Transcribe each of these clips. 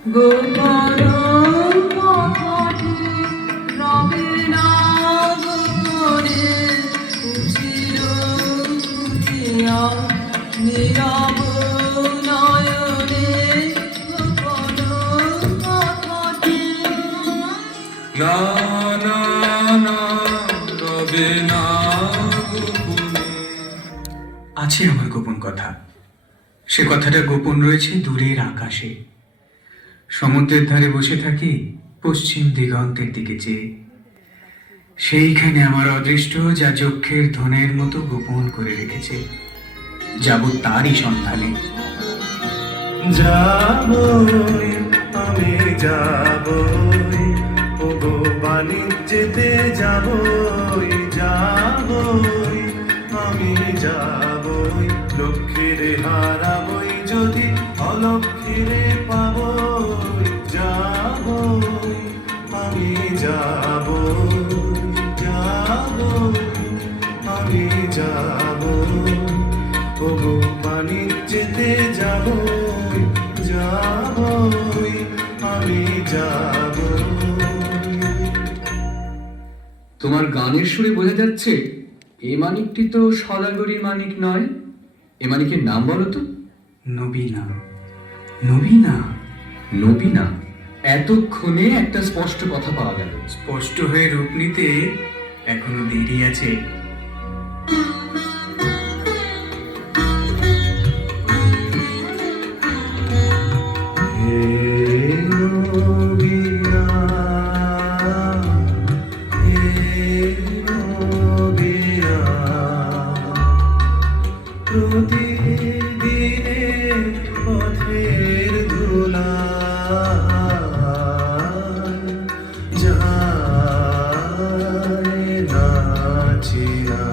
গোপন কথাটি রবে না গোপনে, উঠিল উঠিয়া নীরব নয়নে গোপন কথাটি। না না না, রবে না গোপনে। আছে আমার গোপন কথা, সে কথাটা গোপন রয়েছে দূরের আকাশে। সমুদ্রের ধারে বসে থাকি পশ্চিম দিগন্তের দিকে চেয়ে, সেইখানে আমার অদৃষ্ট যা যক্ষের ধনের মতো গোপন করে রেখেছে, যাব তারই সন্ধানে। যাবই আমি যাবই, ওগো বাণিজ্যেতে যাবই, যাবই আমি যাবই, লক্ষ্মীরে হারাবই যদি অলক্ষ্মীরে পাবই, যাবই আমি যাবই, যাবই আমি যাবই, ওগো বাণিজ্যেতে যাবই, যাবই আমি যাবই। তোমার গানের সুরে বোঝা যাচ্ছে এ মানিকটি তো সদাগরীর মানিক নয়। এ মানিকের নাম বলো তো। নবীনা। নবীনা? নবীনা? এতক্ষণে একটা স্পষ্ট কথা পাওয়া গেল। স্পষ্ট হয়ে রূপ নিতে এখনো দেরি আছে। প্রতিদিনে পথের ধুলা যায় না চিনা,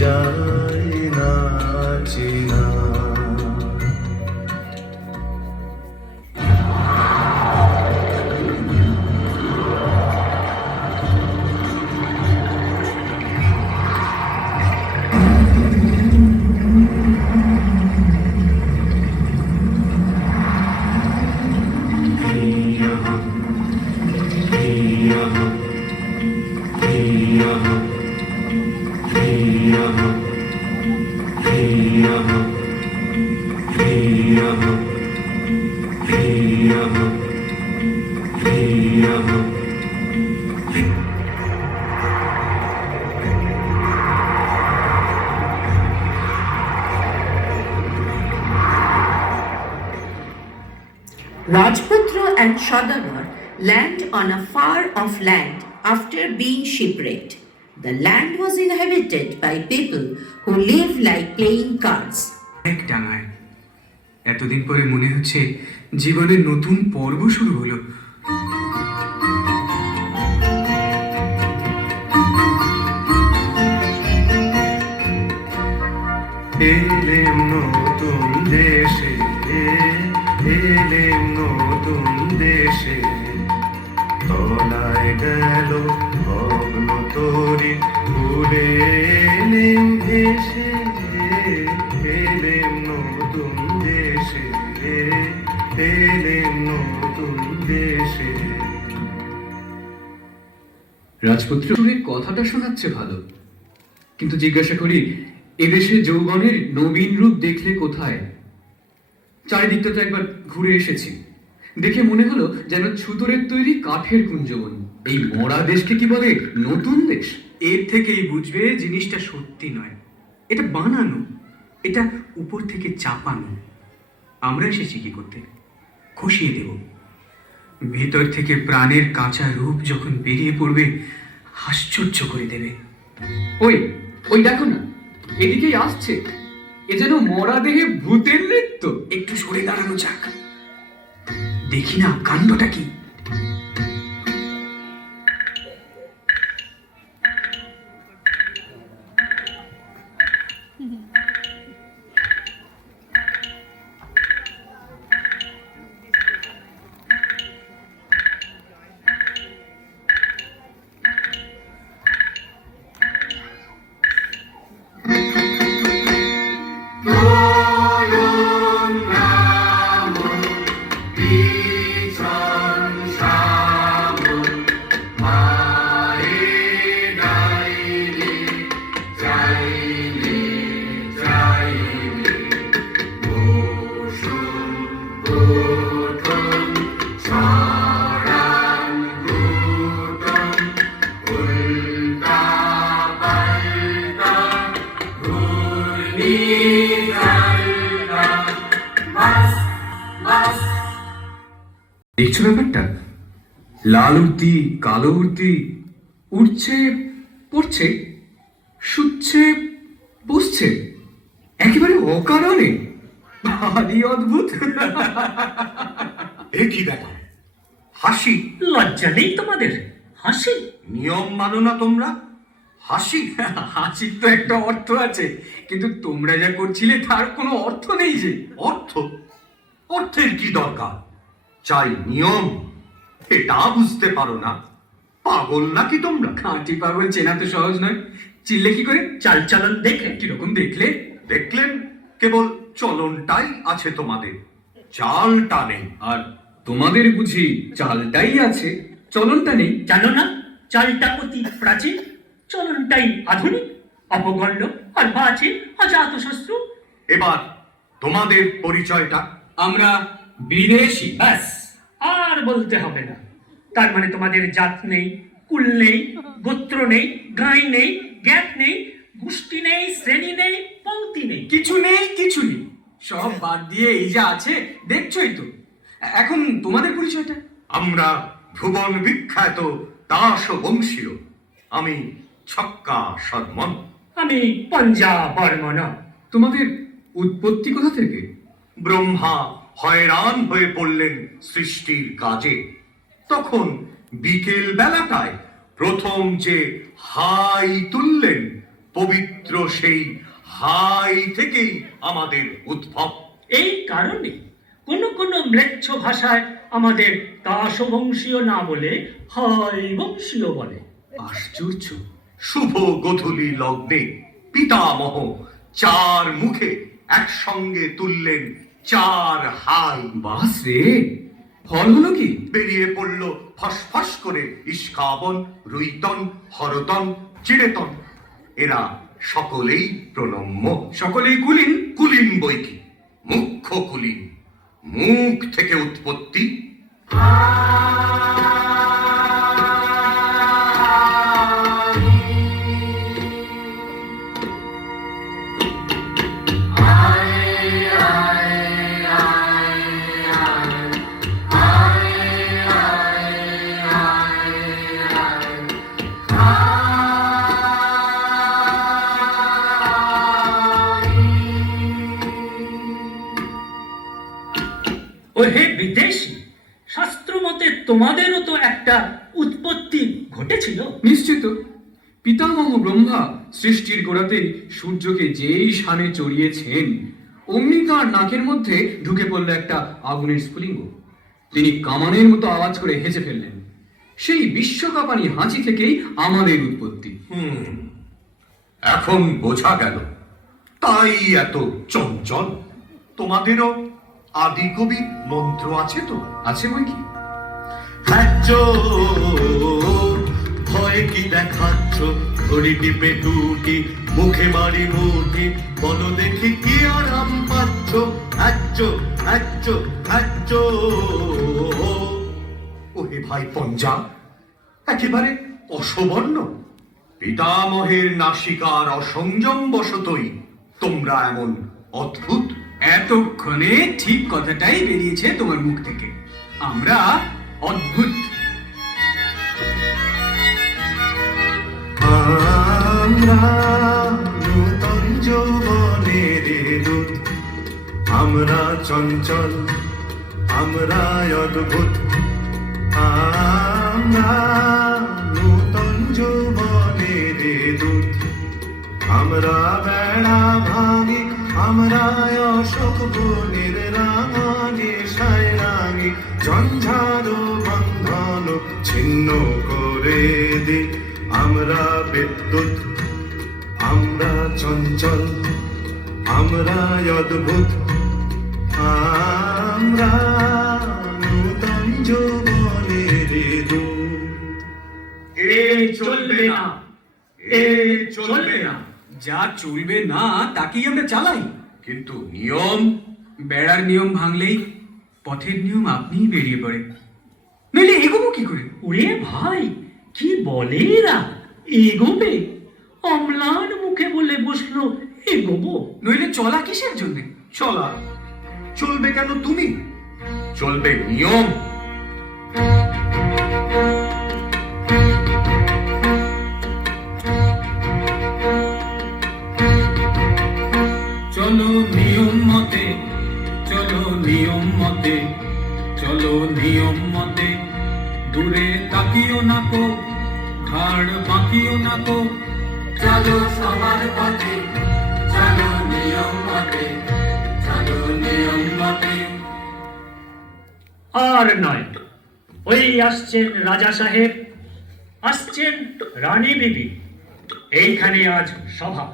যায় না চিনা। Rajputra and Saudagar land on a far-off land after being shipwrecked. The land was inhabited by people who lived like playing cards. এক ডাঙায় এতদিন পরে মনে হচ্ছে জীবনের নতুন পর্ব শুরু হলো। এলেম নতুন দেশে, এলেম নতুন দেশে, তলায় গেল ভগ্ন তরি ভুলে এলেম ভেসে, এলেম নতুন দেশে, এলেম নতুন দেশে। রাজপুত্র সুরে কথাটা শোনাচ্ছে ভালো, কিন্তু জিজ্ঞাসা করি এদেশে যৌবনের নবীন রূপ দেখলে কোথায়? চারিদিকটা তো একবার ঘুরে এসেছি, দেখে মনে হলো যেন ছুতোরের তৈরি কাঠের কুঞ্জবন। এই মরা দেশকে কি বলে নতুন দেশ? এর থেকেই বুঝবে জিনিসটা সত্যি নয়, এটা বানানো, এটা উপর থেকে চাপানো। আমরা এসেছি কি করতে? খসিয়ে দেব। ভেতর থেকে প্রাণের কাঁচা রূপ যখন বেরিয়ে পড়বে, আশ্চর্য করে দেবে। ওই ওই দেখো না, এদিকেই আসছে। এ যেন মরা দেহে ভূতের নৃত্য। একটু সরে দাঁড়ানো যাক, দেখি না কাণ্ডটা কি। Be দেখছো ব্যাপারটা? লাল উর্দি, কালো উর্দি, উঠছে পড়ছে, শুচ্ছে বসছে, একেবারে অকারণে। ভারী অদ্ভুত। এ কি ব্যাপার? হাসি? লজ্জা নেই তোমাদের? হাসি? নিয়ম মানো না তোমরা? হাসি? হাসির তো একটা অর্থ আছে, কিন্তু তোমরা যা করছিলে তার কোনো অর্থ নেই যে। অর্থ? অর্থের কি দরকার? চাই নিয়ম। এটা বুঝতে পারো না? পাগল নাকি তোমরা? খাঁটি পাগল চেনা তো সহজ নয়। চিনলে কি করে? চালচলন দেখে কিরকম দেখলে? দেখলেন, কেবল চলনটাই আছে তোমাদের, চালটা নেই। আর তোমাদের বুঝি চালটাই আছে, চলনটা নেই? জানো না, চালটা অতি প্রাচীন, চলনটাই আধুনিক। অপগণ্ড, অর্বাচীন, অজাতশত্রু। এবার তোমাদের পরিচয়টা? আমরা বিদেশি। ব্যাস, আর বলতে হবে না। তার মানে তোমাদের জাত নেই, কুল নেই, গোত্র নেই, গাঁই নেই, জ্ঞাত নেই, গোষ্ঠী নেই, শ্রেণী নেই, পংক্তি নেই। কিছু নেই, কিছু নেই, সব বাদ দিয়ে এই যা আছে দেখছোই তো। এখন তোমাদের পরিচয়টা? আমরা ভুবন বিখ্যাত দাস বংশীয়। আমি ছক্কা সদমন। আমি পঞ্জা বর্মন। তোমাদের উৎপত্তি কোথা থেকে? ব্রহ্মা হয়রান হয়ে পড়লেন সৃষ্টির কাজে। তখন বিকেল বেলাটায় প্রথম যে হাই তুললেন, পবিত্র সেই হাই থেকেই আমাদের উদ্ভব। এই কারণে কোন ম্লেচ্ছ ভাষায় আমাদের দাসবংশীয় না বলে হয় বংশীয় বলে। আশ্চর্য। শুভ গোধূলি লগ্নে পিতামহ চার মুখে একসঙ্গে তুললেন চার হাই। বাস রে, ফল হলো কি? বেরিয়ে পড়ল ফসফস করে ইস্কাবন, রুইতন, হরতন, চিড়েতন। এরা সকলেই প্রণম্য, সকলেই কুলীন। কুলীন বই কি, মুখ্য কুলীন। মুখ থেকে উৎপত্তি। ও হে বিদেশী, শাস্ত্র মতে তোমাদেরও তো একটা উৎপত্তি ঘটেছিল। নিশ্চিত। পিতামহ ব্রহ্মা সৃষ্টির গোড়াতেই সূর্যকে যেই শানে চড়িয়েছেন, অমনি তাঁর নাকের মধ্যে ঢুকে পড়ল একটা আগুনের স্ফুলিঙ্গ। তিনি কামানের মতো আওয়াজ করে হেসে ফেললেন। সেই বিশ্বকাপানি হাঁচি থেকেই আমাদের উৎপত্তি। এখন বোঝা গেল, তাই এত চঞ্চল। তোমাদেরও আদি কবি মন্ত্র আছে তো? আছে বই কি? ভয় কি দেখাচ্ছ, ঘড়ি টিপে টুটি, মুখে মারি মুটি, বলো দেখি কি আরাম পাচ্ছ। ওহে ভাই পঞ্জা, একেবারে অসবর্ণ। পিতামহের নাসিকার অসংযম বশতই তোমরা এমন অদ্ভুত। এতক্ষণে ঠিক কথাটাই বেরিয়েছে তোমার মুখ থেকে। আমরা অদ্ভুত। আমরা নূতন যৌবনের দূত, আমরা চঞ্চল, আমরা অদ্ভুত। আমরা নূতন যৌবনের দূত, আমরা বেড়া ভাঙি, আমরা অশোক বনের রাঙানি সায়রাঙি, ঝঞ্ঝার বন্ধন ছিন্ন করে দি। আমরা বিদ্যুৎ, আমরা চঞ্চল, আমরা অদ্ভুত। আমরা নূতন যৌবনের দূত। এ চলবে না, এ চলবে না। যা চলবে না তাকেই আমরা চালাই। কিন্তু নিয়ম? বেড়ার নিয়ম ভাঙলেই পথের নিয়ম আপনিই বেরিয়ে পড়ে, নইলে এগোবো কি করে? ওরে ভাই, কি বলে এরা? এগোবে? অম্লান মুখে বলে বসলো এগোবো। নইলে চলা কিসের জন্যে? চলা চলবে কেন তুমি? চলবে নিয়ম। চলো নিয়ম মতে, চলো নিয়ম মতে, চলো নিয়ম মতে, দূরে তাকিও না কো, ঘাড় বাঁকিও না কো, চলো সবার পথে, চলো নিয়ম মতে, চলো নিয়ম মতে। আর নয়, ওই আসছেন রাজা সাহেব, আসছেন রানী বিবি, এইখানে আজ সভা।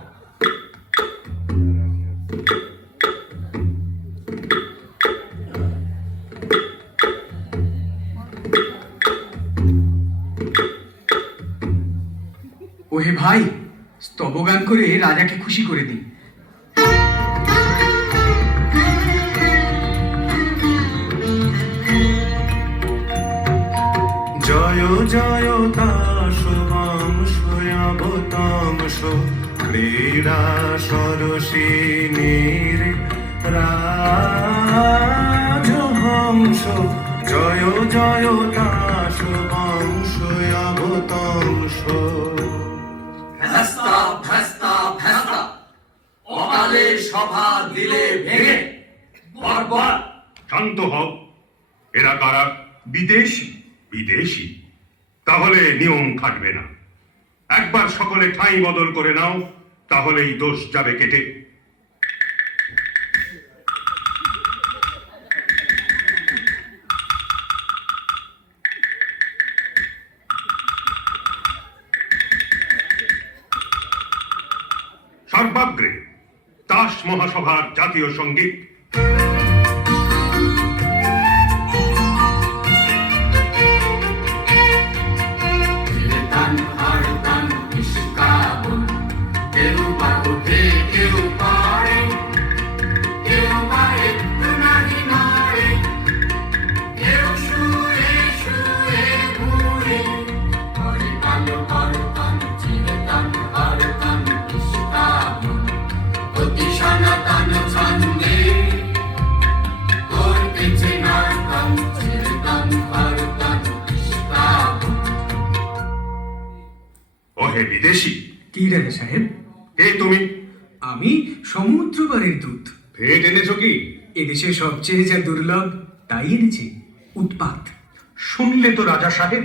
ওহে ভাই, স্তবগান করে রাজাকে খুশি করে দিই। জয় জয় তাংশ ক্রীড়া সরসিনীর রাজহংস। জয় জয় তাংশ ভেস্তা ভেস্তা ভেস্তা, অকালে সভা দিলে ভেঙে। বর্বর। শান্ত হও। এরা কারা? বিদেশি। বিদেশি? তাহলে নিয়ম খাটবে না। একবার সকলে ঠাঁই বদল করে নাও, তাহলেই দোষ যাবে কেটে। সর্বাগ্রে দাস মহাসভার জাতীয় সঙ্গীত। ওহে বিদেশি। কি রাজা সাহেব? কে তুমি? আমি সমুদ্রপাড়ের দূত। ভেট এনেছো কি? এদেশে সবচেয়ে যা দুর্লভ তাই এনেছি, উৎপাত। শুনলে তো রাজা সাহেব,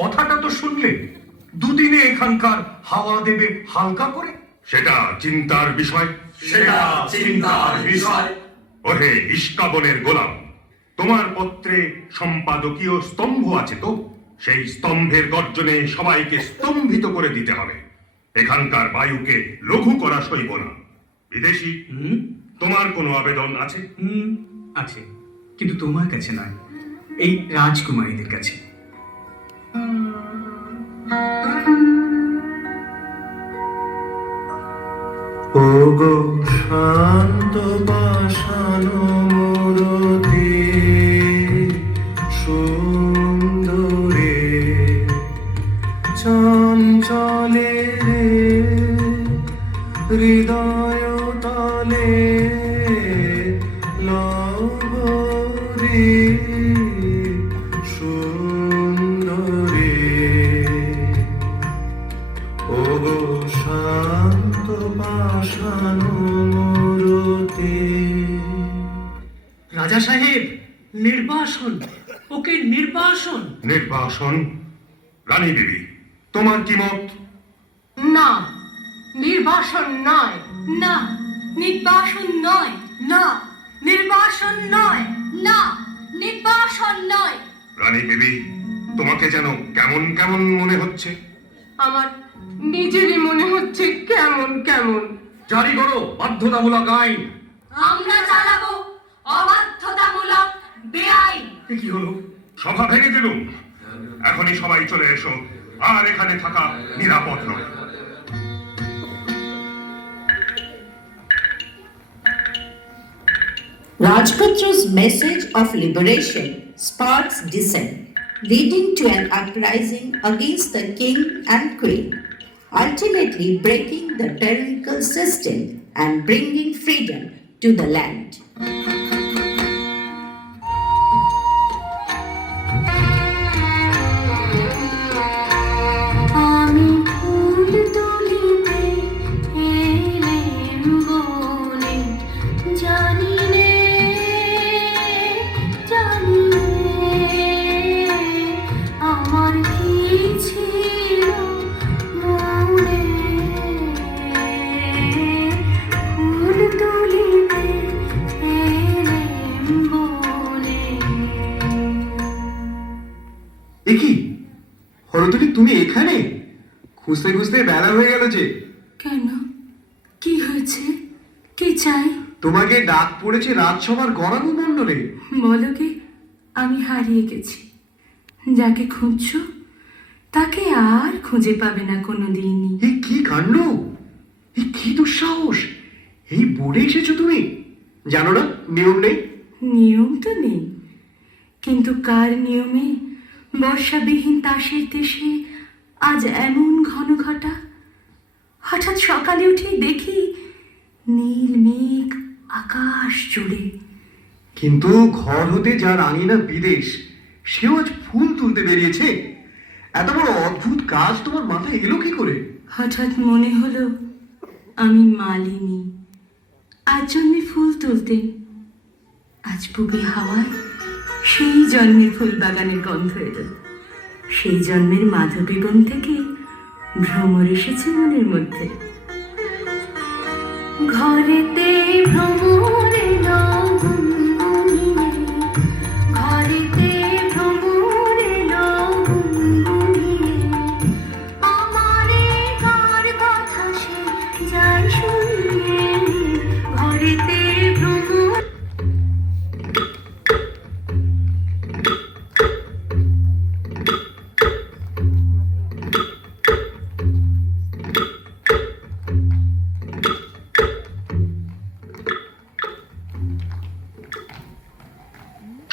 কথাটা তো শুনলে। দুদিনে এখানকার হাওয়া দেবে হালকা করে। সেটা চিন্তার বিষয়। সেটা চিন্তার বিষয়। ওহে ইস্কাবনের গোলাম, তোমার পত্রে সম্পাদকীয় স্তম্ভ আছে তো? সেই স্তম্ভের গর্জনে সবাইকে স্তম্ভিত করে দিতে হবে। এখানকার বায়ুকে লঘু করা সইব না। বিদেশি, তোমার কোনো আবেদন আছে? আছে, কিন্তু তোমার কাছে নয়, এই রাজকুমারীদের কাছে। ওগো শান্ত পাষাণ মূরতি সুন্দরে চঞ্চলে হৃদয় তলে লবরে সুন্দরে। ওগো শান্ত পাষাণ মূরতি। রাজা সাহেব, নির্বাসন, ওকে নির্বাসন। নির্বাসন? রানী বিবি, তোমার কি মত? না, নির্বাসন নয়। না, নির্বাসন নয়। না, নির্বাসন নয়। না, নির্বাসন নয়। রানী বিবি, তোমাকে যেন কেমন কেমন মনে হচ্ছে। আমার নিজেরই মনে হচ্ছে কেমন কেমন। জারি করো বাধ্যতামূলক আইন। আমরা চালাবো অবাধ্যতামূলক বেআইন। কি হলো? সভা ভেঙে দিলুম। এখনই সবাই চলে এসো, আর এখানে থাকা নিরাপদ নয়। Rajputra's message of liberation sparks dissent, leading to an uprising against the king and queen, ultimately breaking the tyrannical system and bringing freedom to the land. আমি ফুল তুলিতে এলেম বলে জানি নে আমার কি ছিল মনে ফুল তুলিতে এলেম বলে। এ কি হরতুলি, তুমি এখানে? খুঁজতে খুঁজতে বেলা হয়ে গেল যে। কেন, কি হয়েছে, কি চাই? তোমাকে ডাক পড়েছে রাজসভার গণাঙ্গ মণ্ডলে। বলো কি, আমি হারিয়ে গেছি। যাকে খুঁজছো তাকে আর খুঁজে পাবে না কোনোদিনই। এ কি কাণ্ড, এ কি দুঃসাহস! এই বোর্ডে এসেছো তুমি? জানো না নিয়ম নেই? নিয়ম তো নেই, কিন্তু কার নিয়মে বর্ষাবিহীন তাসের দেশে আজ এমন ঘন ঘটা? হঠাৎ সকালে উঠে দেখি নীল মেঘ আকাশ জুড়ে। কিন্তু ঘর হতে যার আঙিনা বিদেশ, সেও আজ ফুল তুলতে বেরিয়েছে। এত বড় অদ্ভুত কাজ তোমার মাথায় এলো কি করে? হঠাৎ মনে হলো আমি মালিনী, আজ জন্মে ফুল তুলতেন। আজ বুকে হাওয়ায় সেই জন্মের ফুল বাগানের গন্ধ এলো। সেই জন্মের মাধবী বন থেকে ভ্রমর এসেছে মনের মধ্যে। ঘরেতে ভ্রমর এলো গুনগুনিয়ে, ঘরেতে ভ্রমর এলো গুনগুনিয়ে, আমারে কার কথা সে যায় শুনিয়ে। ঘরেতে ভ্রমর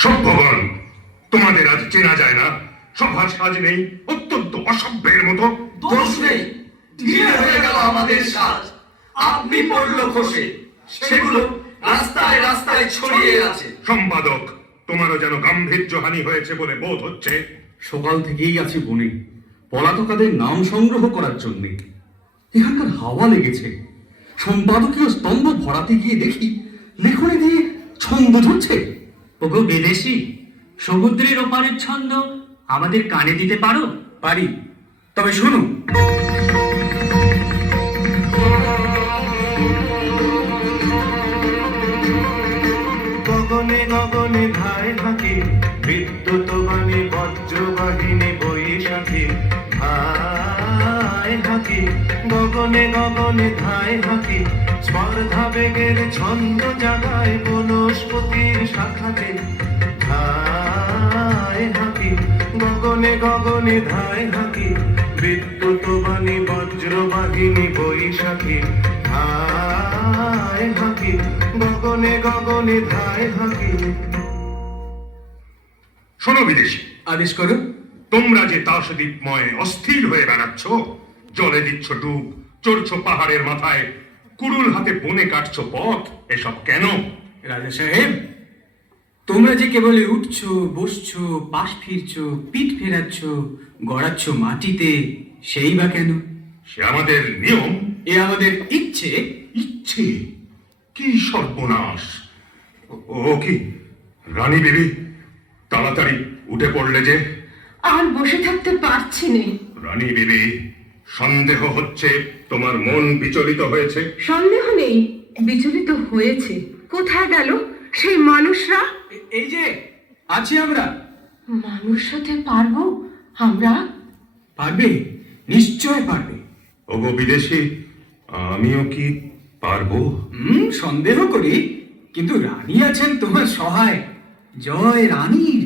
সভ্যগণ, তোমাদের আজ চেনা যায় না? সভা সাজ নেই, অত্যন্ত অসভ্যের মতো। দোষ নেই, ঢিলে হয়ে গেল আমাদের সাজ। আপনি পড়লো খসে, সেগুলো রাস্তায় রাস্তায় ছড়িয়ে আছে। সম্পাদক, তোমারও যেন গাম্ভীর্যহানি হয়েছে বলে বোধ হচ্ছে। সকাল থেকেই আছি বনে, পলাতকাদের নাম সংগ্রহ করার জন্যে। এখানকার হাওয়া লেগেছে। সম্পাদকীয় স্তম্ভ ভরাতে গিয়ে দেখি লেখনী দিয়ে ছন্দ ধরছে। ওগো বিদেশি, সমুদ্রের ওপারের ছন্দ আমাদের কানে দিতে পারো? পারি, তবে শোনো। গগনে গগনে ধায় হাকি, বিদ্যুৎ বাণী বজ্রবাহিনী বৈশাখী ধায় হাকি। গগনে গগনে ধায় হাকি, স্পর্ধা বেগের ছন্দ জাগায় বনস্পতির শাখাতে ধায় হাকি। গগনে গগনে ধায় হাকি, বিদ্যুৎ বাণী বজ্রবাহিনী বৈশাখী ধায় হাকি। গগনে গগনে ধায় হাকি। শোনো বিদেশি, আদেশ করো। তোমরা যে তাসদ্বীপময় অস্থির হয়ে বেড়াচ্ছ, জলে দিচ্ছ ডুব, চড়ছ পাহাড়ের মাথায়, কুড়ুল হাতে বনে কাটছো পথ, এসব কেন? রাজা সাহেব, তোমরা যে কেবলে উঠছো, বসছো, পাশ ফিরছো, পিঠ ফেরাচ্ছ, গড়াচ্ছ মাটিতে, সেই বা কেন? সে আমাদের নিয়ম। এ আমাদের ইচ্ছে। ইচ্ছে? কি সর্বনাশ! ও কি রানী বিবি, তাড়াতাড়ি উঠে পড়লে যে। আর বসে থাকতে পারছি নে। রানী বিবি, সন্দেহ হচ্ছে তোমার মন বিচলিত হয়েছে। সন্দেহ নেই, বিচলিত হয়েছে। কোথায় গেল সেই মানুষরা? এই যে আছি আমরা। মানুষ হতে পারবো আমরা? পারবে, নিশ্চয় পারবে। ওগো বিদেশি, আমিও কি পারবো? সন্দেহ করি, কিন্তু রানী আছেন তোমার সহায়। জয় রানীর।